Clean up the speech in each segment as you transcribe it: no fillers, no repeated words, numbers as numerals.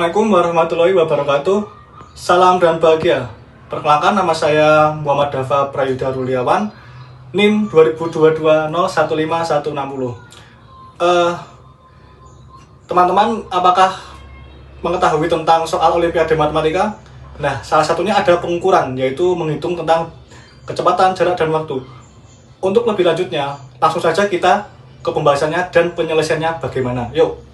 Assalamualaikum warahmatullahi wabarakatuh. Salam dan bahagia. Perkenalkan, nama saya Muhammad Dafa Prayudha Ruliawan, NIM 2022015160. Teman-teman, apakah mengetahui tentang soal Olimpiade Matematika? Nah, salah satunya ada pengukuran, yaitu menghitung tentang kecepatan, jarak, dan waktu. Untuk lebih lanjutnya, langsung saja kita ke pembahasannya dan penyelesaiannya bagaimana. Yuk.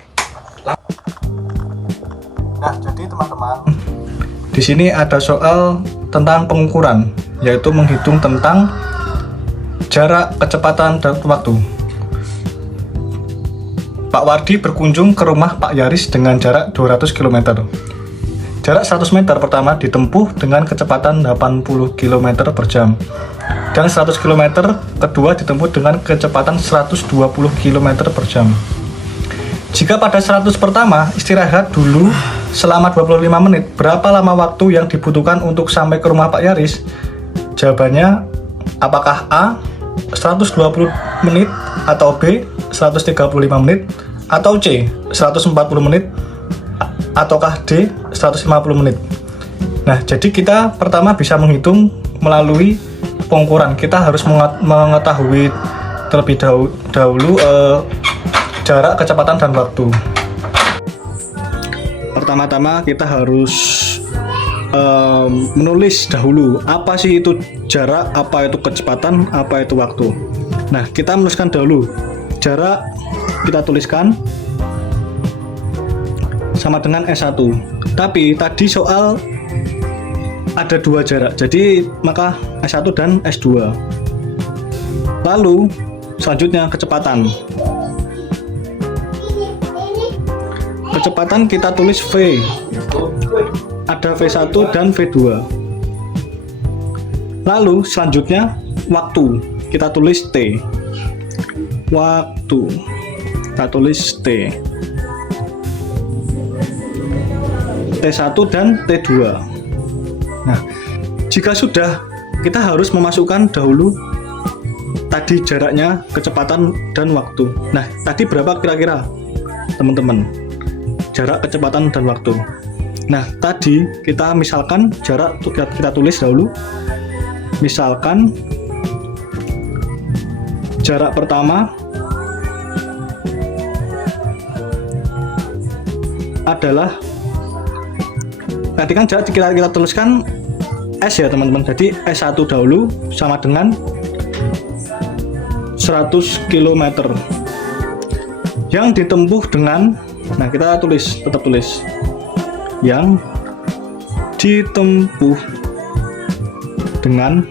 Nah, jadi teman-teman, di sini ada soal tentang pengukuran, yaitu menghitung tentang jarak, kecepatan, dan waktu. Pak Wardi berkunjung ke rumah Pak Yaris dengan jarak 200 km. Jarak 100 meter pertama ditempuh dengan kecepatan 80 km per jam. Dan 100 km kedua ditempuh dengan kecepatan 120 km per jam. Jika pada 100 pertama istirahat dulu selama 25 menit, berapa lama waktu yang dibutuhkan untuk sampai ke rumah Pak Yaris? Jawabannya, apakah A 120 menit, atau B 135 menit, atau C 140 menit, ataukah D 150 menit? Nah, jadi kita pertama bisa menghitung melalui pengukuran. Kita harus mengetahui terlebih dahulu jarak, kecepatan, dan waktu. Pertama-tama kita harus menulis dahulu apa sih itu jarak, apa itu kecepatan, apa itu waktu. Nah, kita menuliskan dahulu jarak, kita tuliskan sama dengan S1. Tapi tadi soal ada dua jarak, jadi maka S1 dan S2. Lalu selanjutnya kecepatan. Kecepatan kita tulis V. Ada V1 dan V2. Lalu selanjutnya waktu. Kita tulis T. Waktu. Kita tulis T. T1 dan T2. Nah, jika sudah, kita harus memasukkan dahulu tadi jaraknya, kecepatan, dan waktu. Nah, tadi berapa kira-kira, teman-teman? Jarak, kecepatan, dan waktu. Nah, tadi kita misalkan jarak kita tulis dahulu. Misalkan jarak pertama adalah, tadi kan jarak kita tuliskan S ya teman-teman. Jadi S1 dahulu sama dengan 100 km yang ditempuh dengan, nah kita tetap tulis yang ditempuh dengan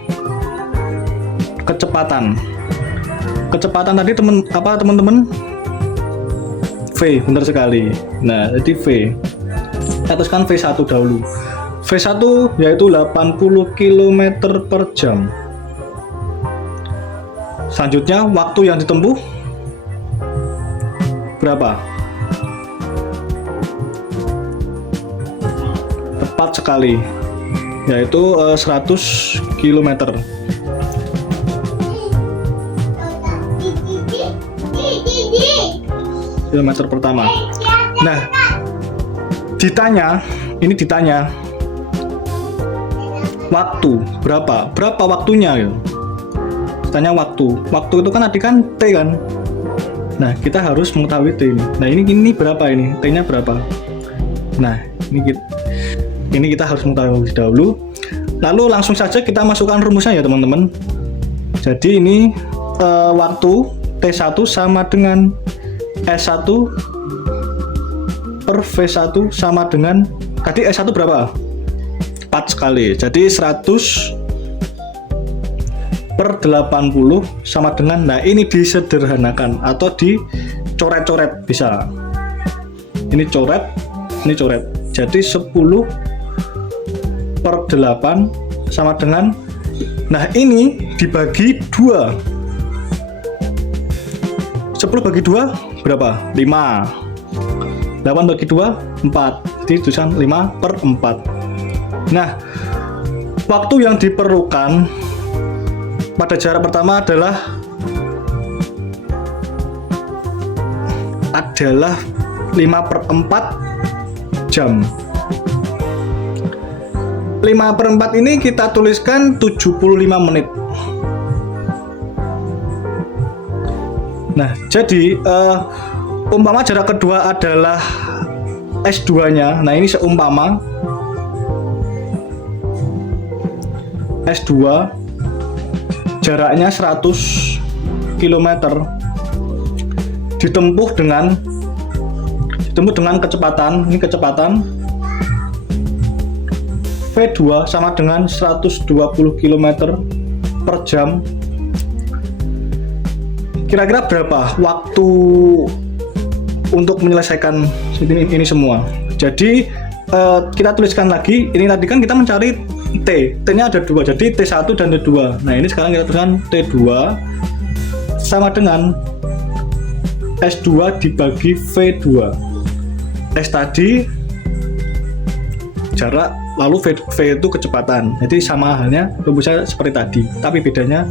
kecepatan. Kecepatan tadi teman-teman? V, benar sekali. Nah, jadi V. Kita tuliskan V1 dahulu. V1 yaitu 80 km per jam. Selanjutnya waktu yang ditempuh berapa? Tepat sekali, yaitu 100 km. Kilometer pertama. Nah, ditanya waktu berapa waktunya ya? Tanya waktu itu kan tadi kan T kan. Nah, kita harus mengetahui T ini. Nah, ini berapa ini? T-nya berapa? Nah, ini kita harus mengetahui dahulu. Lalu langsung saja kita masukkan rumusnya ya, teman-teman. Jadi ini waktu T1 sama dengan S1 per V1 sama dengan, tadi S1 berapa? 4 sekali. Jadi 100 per 80 sama dengan, nah ini disederhanakan atau dicoret-coret bisa. Ini coret. Jadi 10 per 8 sama dengan, nah ini dibagi 2. 10 bagi 2 berapa? 5. 8 bagi 2 4. Jadi tulisan 5 per 4. Nah, waktu yang diperlukan pada jarak pertama adalah 5/4 jam. 5/4 ini kita tuliskan 75 menit. Nah, jadi umpama jarak kedua adalah S2-nya. Nah, ini seumpama S2 jaraknya 100 km ditempuh dengan kecepatan, ini kecepatan V2 sama dengan 120 km per jam. Kira-kira berapa waktu untuk menyelesaikan ini semua? Jadi kita tuliskan lagi, ini tadi kan kita mencari T-nya ada 2, jadi T1 dan T2. Nah, ini sekarang kita tuliskan T2 sama dengan S2 dibagi V2. S tadi jarak, lalu V itu kecepatan. Jadi sama halnya rumusnya seperti tadi, tapi bedanya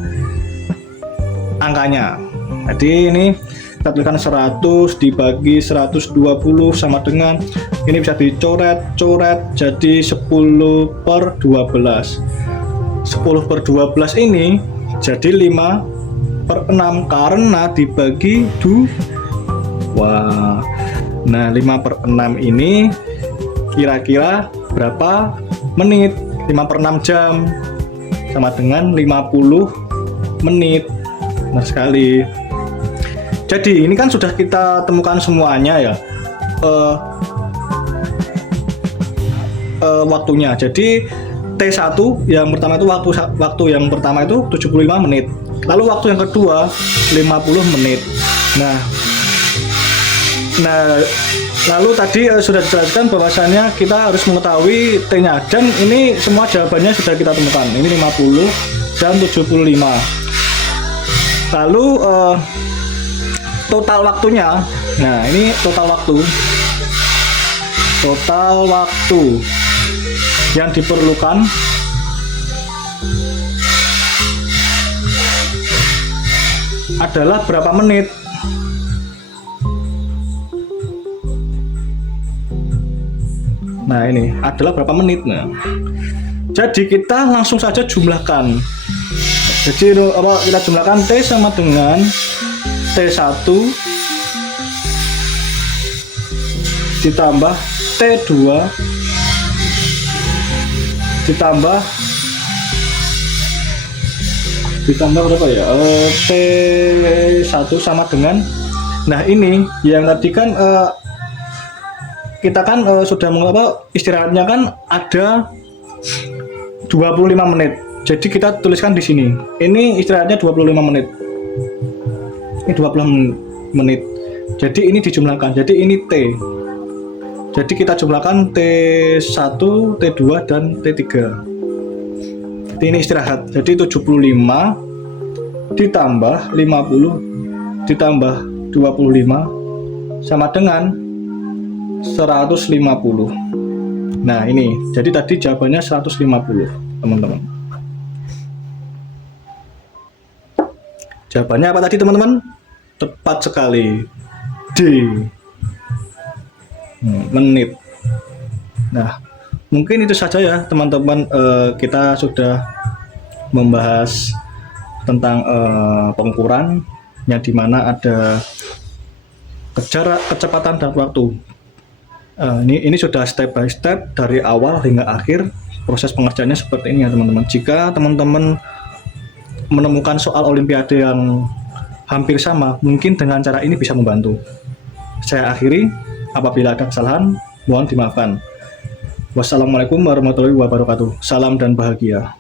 angkanya. Jadi ini kita tuliskan 100 dibagi 120 sama dengan, ini bisa dicoret jadi 10/12. 10/12 ini jadi 5/6 karena dibagi 2. Nah, 5/6 ini kira-kira berapa menit? 5/6 jam sama dengan 50 menit. Benar sekali. Jadi ini kan sudah kita temukan semuanya ya, waktunya. Jadi T1 yang pertama itu waktu yang pertama itu 75 menit. Lalu waktu yang kedua 50 menit. Nah, lalu tadi sudah dijelaskan bahwasannya kita harus mengetahui T-nya, dan ini semua jawabannya sudah kita temukan. Ini 50 dan 75. Lalu total waktunya. Nah, ini total waktu yang diperlukan adalah berapa menit? Nah, ini adalah berapa menit. Nah, jadi kita langsung saja jumlahkan. Jadi kita jumlahkan T sama dengan T1 ditambah T2 ditambah berapa ya? T1 sama dengan, nah ini yang tadi kan kita kan sudah istirahatnya kan ada 25 menit. Jadi kita tuliskan di sini. Ini istirahatnya 25 menit. Ini 20 menit. Jadi ini dijumlahkan. Jadi ini T. Jadi kita jumlahkan T1, T2 dan T3. Jadi ini istirahat. Jadi 75 ditambah 50 ditambah 25 sama dengan 150. Nah, ini. Jadi tadi jawabannya 150, teman-teman. Jawabannya apa tadi, teman-teman? Tepat sekali. D. Menit. Nah, mungkin itu saja ya, teman-teman. Kita sudah membahas tentang pengukuran yang dimana ada kecepatan dan waktu. Ini sudah step by step dari awal hingga akhir. Proses pengerjaannya seperti ini ya, teman-teman. Jika teman-teman menemukan soal olimpiade yang hampir sama, mungkin dengan cara ini bisa membantu. Saya akhiri, apabila ada kesalahan mohon dimaafkan. Wassalamualaikum warahmatullahi wabarakatuh. Salam dan bahagia.